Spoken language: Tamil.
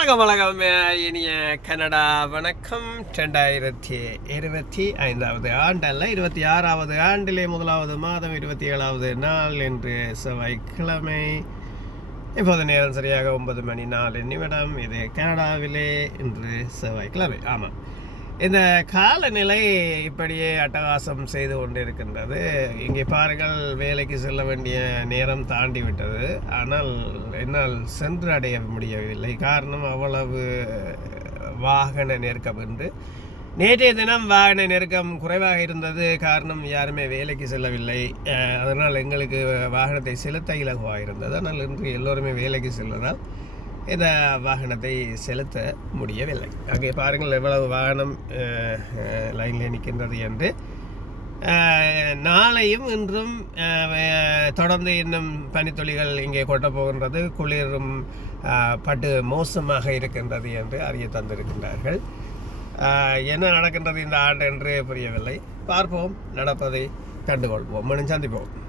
வணக்கம் வணக்கம் இனிய கனடா வணக்கம். 2025 ஆண்டல்ல 26வது ஆண்டிலே முதலாவது மாதம் 27வது நாள் என்று செவ்வாய்க்கிழமை. இப்போது நேரம் சரியாக 9:04. இது கனடாவிலே இன்று செவ்வாய்க்கிழமை. ஆமாம், இந்த காலநிலை இப்படியே அட்டகாசம் செய்து கொண்டிருக்கின்றது. இங்கே பாருங்கள், வேலைக்கு செல்ல வேண்டிய நேரம் தாண்டி விட்டது. ஆனால் என்னால் சென்று அடைய முடியவில்லை. காரணம், அவ்வளவு வாகன நெருக்கம். என்று நேற்றைய தினம் வாகன நெருக்கம் குறைவாக இருந்தது. காரணம், யாருமே வேலைக்கு செல்லவில்லை. அதனால் எங்களுக்கு வாகனத்தை செலுத்த இலகுவாக இருந்தது. ஆனால் இன்று எல்லோருமே வேலைக்கு செல்வதால் இந்த வாகனத்தை செலுத்த முடியவில்லை. அங்கே பாருங்கள் எவ்வளவு வாகனம் லைனில் நிற்கின்றது என்று. நாளையும் இன்றும் தொடர்ந்து இன்னும் பனித்துளிகள் இங்கே கொட்டப் போகின்றது. குளிரும் பட்டு மோசமாக இருக்கின்றது என்று அறிய தந்திருக்கின்றார்கள். என்ன நடக்கின்றது இந்த ஆண்டு என்று புரியவில்லை. பார்ப்போம், நடப்பதை கண்டுகொள்வோம். மீண்டும் சந்திப்போம்.